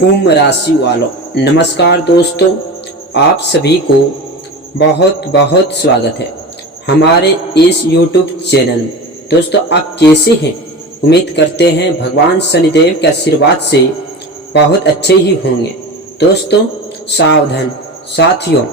कुंभ राशि वालों, नमस्कार दोस्तों। आप सभी को बहुत बहुत स्वागत है हमारे इस YouTube चैनल में। दोस्तों, आप कैसे हैं? उम्मीद करते हैं भगवान शनिदेव के आशीर्वाद से बहुत अच्छे ही होंगे। दोस्तों सावधान साथियों,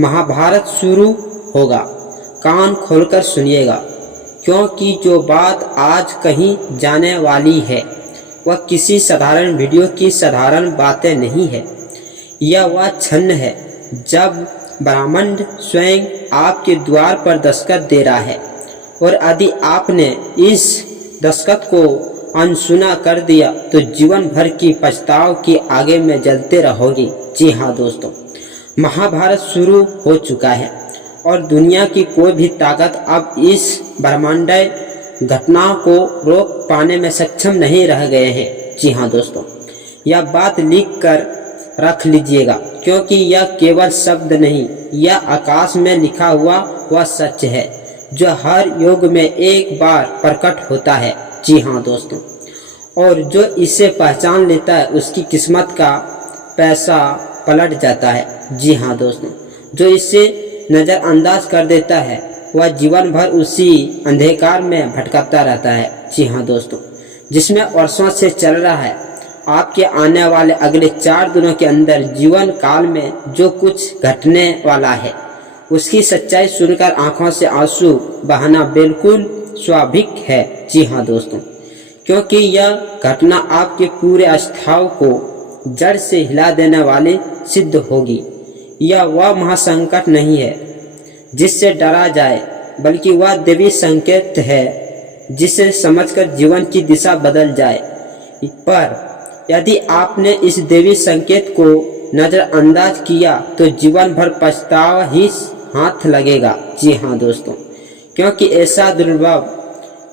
महाभारत शुरू होगा, कान खोलकर सुनिएगा, क्योंकि जो बात आज कही जाने वाली है वह किसी साधारण वीडियो की साधारण बातें नहीं है। यह वह क्षण है जब ब्रह्मांड स्वयं आपके द्वार पर दस्तखत दे रहा है, और यदि आपने इस दस्तखत को अनसुना कर दिया तो जीवन भर की पछताव की आगे में जलते रहोगी। जी हाँ दोस्तों, महाभारत शुरू हो चुका है और दुनिया की कोई भी ताकत अब इस ब्रह्मांडीय घटनाओं को रोक पाने में सक्षम नहीं रह गए हैं। जी हाँ दोस्तों, यह बात लिख कर रख लीजिएगा, क्योंकि यह केवल शब्द नहीं, यह आकाश में लिखा हुआ वह सच है जो हर युग में एक बार प्रकट होता है। जी हाँ दोस्तों, और जो इसे पहचान लेता है उसकी किस्मत का पैसा पलट जाता है। जी हाँ दोस्तों, जो इसे नज़रअंदाज कर देता है वह जीवन भर उसी अंधकार में भटकता रहता है। जी हाँ दोस्तों, जिसमें वर्षों से चल रहा है। आपके आने वाले अगले 4 दिनों के अंदर जीवन काल में जो कुछ घटने वाला है उसकी सच्चाई सुनकर आंखों से आंसू बहाना बिल्कुल स्वाभाविक है। जी हाँ दोस्तों, क्योंकि यह घटना आपके पूरे आस्थाओं को जड़ से हिला देने वाली सिद्ध होगी। यह वह महासंकट नहीं है जिससे डरा जाए, बल्कि वह देवी संकेत है जिसे समझकर जीवन की दिशा बदल जाए। पर यदि आपने इस देवी संकेत को नज़रअंदाज किया तो जीवन भर पछतावा ही हाथ लगेगा। जी हाँ दोस्तों, क्योंकि ऐसा दुर्लभ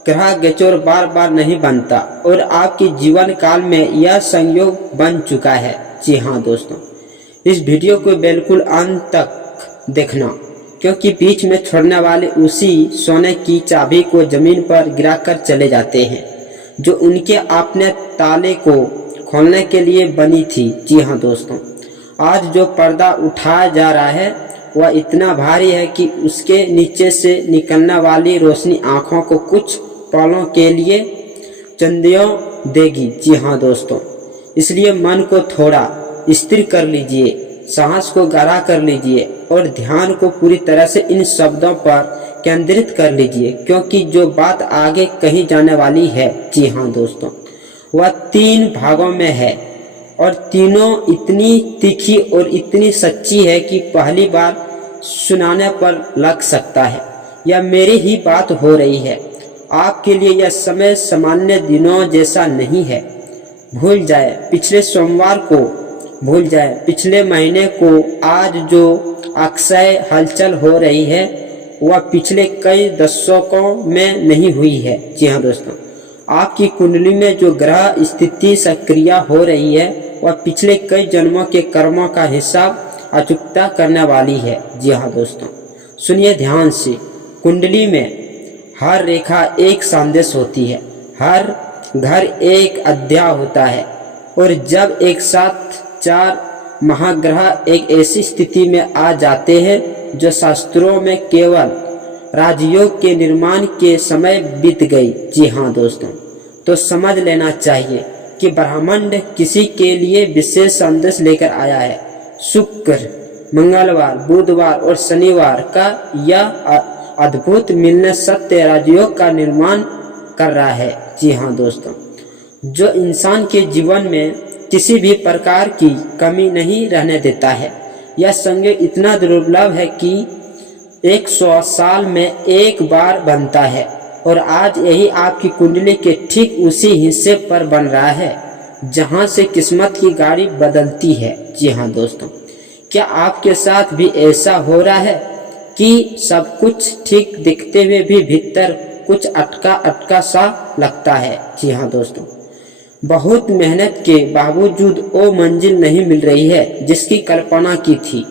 ग्रह गोचर बार बार नहीं बनता और आपके जीवन काल में यह संयोग बन चुका है। जी हाँ दोस्तों, इस वीडियो को बिल्कुल अंत तक देखना, क्योंकि बीच में छोड़ने वाले उसी सोने की चाबी को जमीन पर गिराकर चले जाते हैं जो उनके अपने ताले को खोलने के लिए बनी थी। जी हाँ दोस्तों, आज जो पर्दा उठाया जा रहा है वह इतना भारी है कि उसके नीचे से निकलने वाली रोशनी आंखों को कुछ पलों के लिए चंदियों देगी। जी हाँ दोस्तों, इसलिए मन को थोड़ा स्थिर कर लीजिए, सांस को गहरा कर लीजिए और ध्यान को पूरी तरह से इन शब्दों पर केंद्रित कर लीजिए, क्योंकि जो बात आगे कही जाने वाली है, जी हाँ दोस्तों, वह 3 भागों में है और तीनों इतनी तीखी और इतनी सच्ची है कि पहली बार सुनाने पर लग सकता है यह मेरी ही बात हो रही है। आपके लिए यह समय सामान्य दिनों जैसा नहीं है। भूल जाए पिछले सोमवार को, भूल जाए पिछले महीने को। आज जो अक्षय हलचल हो रही है वह पिछले कई दशकों में नहीं हुई है। जी हाँ दोस्तों, आपकी कुंडली में जो ग्रह स्थिति सक्रिय हो रही है वह पिछले कई जन्मों के कर्मों का हिसाब अचूकता करने वाली है। जी हाँ दोस्तों, सुनिए ध्यान से। कुंडली में हर रेखा एक संदेश होती है, हर घर एक अध्याय होता है, और जब एक साथ 4 महाग्रह एक ऐसी स्थिति में आ जाते हैं जो शास्त्रों में केवल राजयोग के निर्माण के समय बीत गई। जी हाँ दोस्तों, तो समझ लेना चाहिए कि ब्रह्मांड किसी के लिए विशेष संदेश लेकर आया है। शुक्र, मंगलवार, बुधवार और शनिवार का यह अद्भुत मिलने सत्य राजयोग का निर्माण कर रहा है। जी हाँ दोस्तों, जो इंसान के जीवन में किसी भी प्रकार की कमी नहीं रहने देता है। यह संयोग इतना दुर्लभ है कि 100 साल में एक बार बनता है, और आज यही आपकी कुंडली के ठीक उसी हिस्से पर बन रहा है जहां से किस्मत की गाड़ी बदलती है। जी हाँ दोस्तों, क्या आपके साथ भी ऐसा हो रहा है कि सब कुछ ठीक दिखते हुए भी भीतर कुछ अटका अटका सा लगता है? जी हाँ दोस्तों, बहुत मेहनत के बावजूद वो मंजिल नहीं मिल रही है जिसकी कल्पना की थी।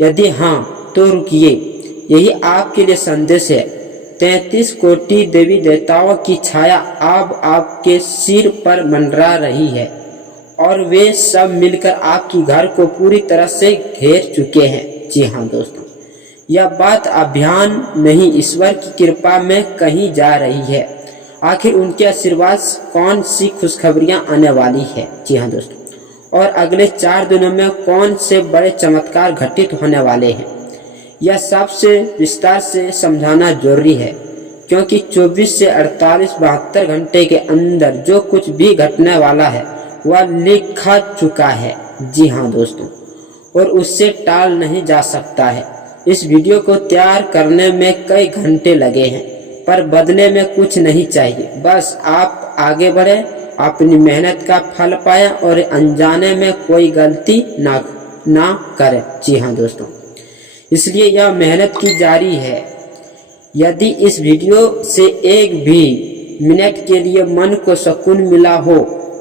यदि हाँ तो रुकिए, यही आपके लिए संदेश है। 33 कोटि देवी देवताओं की छाया अब आपके सिर पर मंडरा रही है और वे सब मिलकर आपकी घर को पूरी तरह से घेर चुके हैं। जी हाँ दोस्तों, यह बात अभियान नहीं, ईश्वर की कृपा में कहीं जा रही है। आखिर उनके आशीर्वाद कौन सी खुशखबरियां आने वाली है। जी हाँ दोस्तों, और अगले 4 दिनों में कौन से बड़े चमत्कार घटित होने वाले हैं, यह सबसे विस्तार से समझाना जरूरी है, क्योंकि 24 से 48-72 घंटे के अंदर जो कुछ भी घटने वाला है वह लिखा चुका है। जी हाँ दोस्तों, और उससे टाल नहीं जा सकता है। इस वीडियो को तैयार करने में कई घंटे लगे हैं, पर बदले में कुछ नहीं चाहिए, बस आप आगे बढ़े, अपनी मेहनत का फल पाएं और अनजाने में कोई गलती ना करें। जी हाँ दोस्तों, इसलिए यह मेहनत की जारी है। यदि इस वीडियो से एक भी मिनट के लिए मन को सुकून मिला हो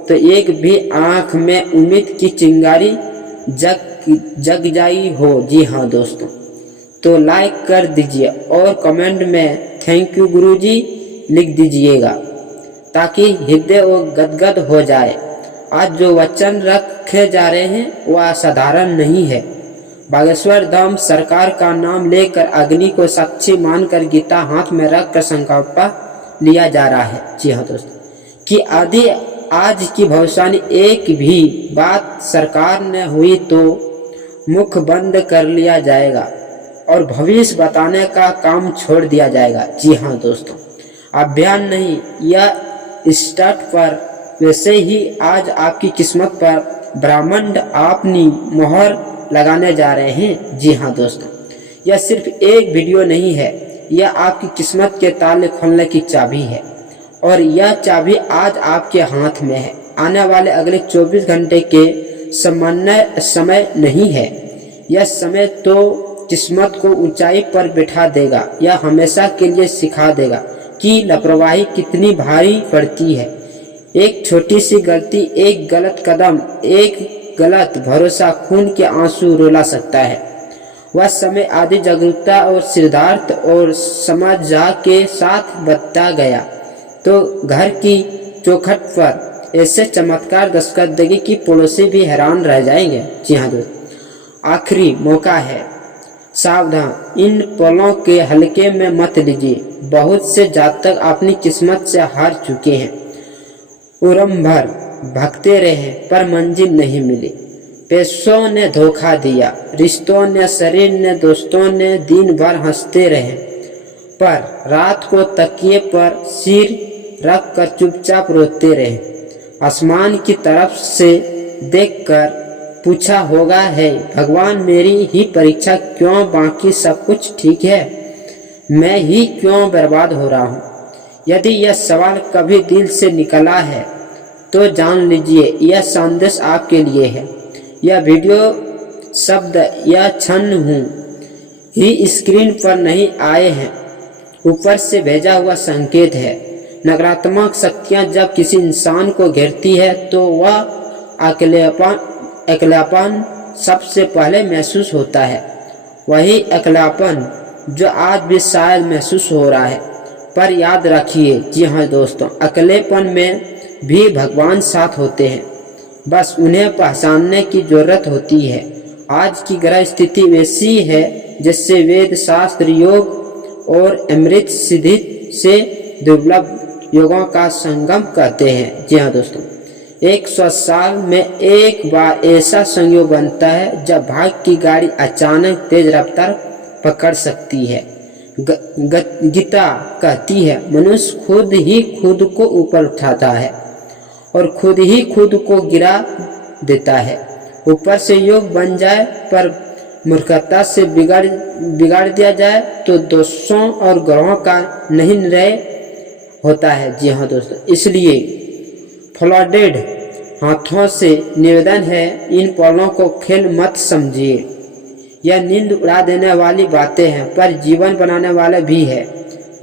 तो एक भी आंख में उम्मीद की चिंगारी जग जाई हो। जी हाँ दोस्तों, तो लाइक कर दीजिए और कमेंट में थैंक यू गुरुजी लिख दीजिएगा, ताकि हृदय गदगद हो जाए। आज जो वचन रखे जा रहे हैं वह असाधारण नहीं है। बागेश्वर धाम सरकार का नाम लेकर अग्नि को साक्षी मानकर गीता हाथ में रखकर संकल्प लिया जा रहा है। जी हाँ दोस्तों, कि आदि आज की भविष्यवाणी एक भी बात सरकार ने हुई तो मुख बंद कर लिया जाएगा और भविष्य बताने का काम छोड़ दिया जाएगा। जी हाँ दोस्तों, अभियान नहीं, यह स्टार्ट पर। वैसे ही आज आपकी किस्मत पर ब्रह्मांड अपनी मोहर लगाने जा रहे हैं। जी हाँ दोस्तों, यह सिर्फ एक वीडियो नहीं है, यह आपकी किस्मत के ताले खोलने की चाबी है, और यह चाबी आज आपके हाथ में है। आने वाले अगले 24 घंटे के समय नहीं है, यह समय तो किस्मत को ऊंचाई पर बिठा देगा। यह हमेशा के लिए सिखा देगा कि लापरवाही कितनी भारी पड़ती है। एक छोटी सी गलती, एक गलत कदम, एक गलत भरोसा खून के आंसू रुला सकता है। वह समय आदि जागरूकता और सिद्धार्थ और समझा के साथ बता गया तो घर की चौखट पर ऐसे चमत्कार दस्तक देगी कि पड़ोसी भी हैरान रह जाएंगे। जी हाँ दोस्तों, आखिरी मौका है, सावधान, इन पलों के हल्के में मत लीजिए। बहुत से जातक अपनी किस्मत से हार चुके हैं, उम्र भर भगते रहे पर मंजिल नहीं मिली। पैसों ने धोखा दिया, रिश्तों ने, शरीर ने, दोस्तों ने, दिन भर हंसते रहे, पर रात को तकिए पर सिर रख कर चुपचाप रोते रहे। आसमान की तरफ से देखकर पूछा होगा, है भगवान मेरी ही परीक्षा क्यों, बाकी सब कुछ ठीक है, मैं ही क्यों बर्बाद हो रहा हूँ। यदि यह सवाल कभी दिल से निकला है तो जान लीजिए यह संदेश आपके लिए है। यह वीडियो शब्द या क्षण ही स्क्रीन पर नहीं आए हैं, ऊपर से भेजा हुआ संकेत है। नकारात्मक शक्तियां जब किसी इंसान को घेरती है तो वह अकेलापन सबसे पहले महसूस होता है। वही अकेलापन जो आज भी शायद महसूस हो रहा है। पर याद रखिए, जी हाँ दोस्तों, अकेलेपन में भी भगवान साथ होते हैं, बस उन्हें पहचानने की जरूरत होती है। आज की ग्रह स्थिति वैसी है जिससे वेद, शास्त्र, योग और अमृत सिद्धि से दुर्लभ योगों का संगम कहते हैं। जी हाँ दोस्तों, 100 साल में एक बार ऐसा संयोग बनता है जब भाग्य की गाड़ी अचानक तेज रफ्तार पकड़ सकती है। गीता कहती है, मनुष्य खुद ही खुद को ऊपर उठाता है और खुद ही खुद को गिरा देता है। ऊपर से योग बन जाए पर मूर्खता से बिगाड़ दिया जाए तो दोषों और ग्रहों का नहीं निर्णय होता है। जी हाँ दोस्तों, इसलिए फ्लडेड हाथों से निवेदन है, इन पलों को खेल मत समझिए। यह नींद उड़ा देने वाली बातें हैं पर जीवन बनाने वाले भी है।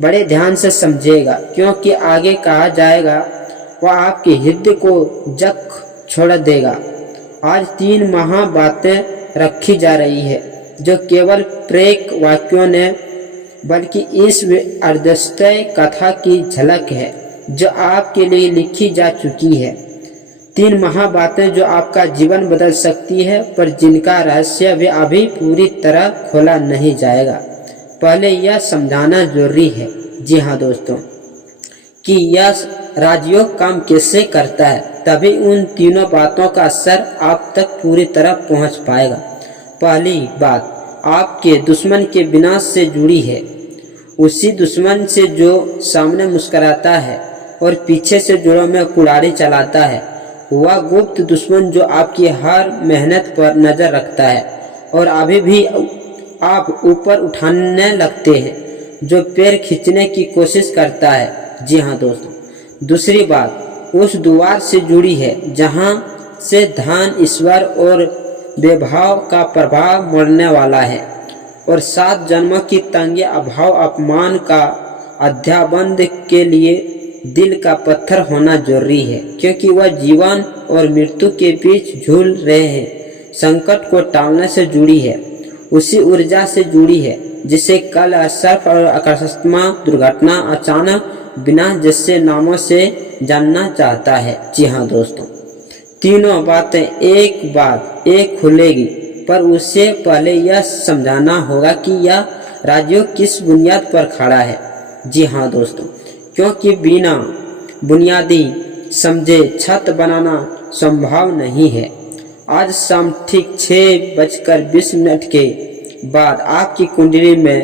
बड़े ध्यान से समझिएगा, क्योंकि आगे कहा जाएगा वह आपके हृदय को जक छोड़ देगा। आज 3 महा बातें रखी जा रही है जो केवल प्रेक वाक्यों ने बल्कि इस अर्धस्तय कथा की झलक है जो आपके लिए लिखी जा चुकी है। 3 महाबातें जो आपका जीवन बदल सकती है, पर जिनका रहस्य भी अभी पूरी तरह खोला नहीं जाएगा। पहले यह समझाना जरूरी है, जी हाँ दोस्तों, कि यह राजयोग काम कैसे करता है, तभी उन तीनों बातों का असर आप तक पूरी तरह पहुंच पाएगा। पहली बात आपके दुश्मन के विनाश से जुड़ी है। उसी दुश्मन से जो सामने मुस्कुराता है और पीछे से जोड़ों में कुल्हाड़ी चलाता है, वह गुप्त दुश्मन जो आपकी हर मेहनत पर नजर रखता है और अभी भी आप ऊपर उठाने लगते हैं, जो पैर खींचने की कोशिश करता है। जी हाँ दोस्तों, दूसरी बात उस द्वार से जुड़ी है जहाँ से धन, ईश्वर और वैभव का प्रभाव मरने वाला है, और 7 जन्मों की तंगी, अभाव, अपमान का अध्याबंध के लिए दिल का पत्थर होना जरूरी है, क्योंकि वह जीवन और मृत्यु के बीच झूल रहे हैं। संकट को टालने से जुड़ी है, उसी ऊर्जा से जुड़ी है जिसे कल सर्प और आकस्मिक दुर्घटना, अचानक, बिना जैसे नामों से जानना चाहता है। जी हाँ दोस्तों, तीनों बातें एक खुलेगी, पर उससे पहले यह समझाना होगा कि यह राजयोग किस बुनियाद पर खड़ा है। जी हाँ दोस्तों, क्योंकि बिना बुनियादी समझे छत बनाना संभव नहीं है। आज शाम ठीक 6:20 के बाद आपकी कुंडली में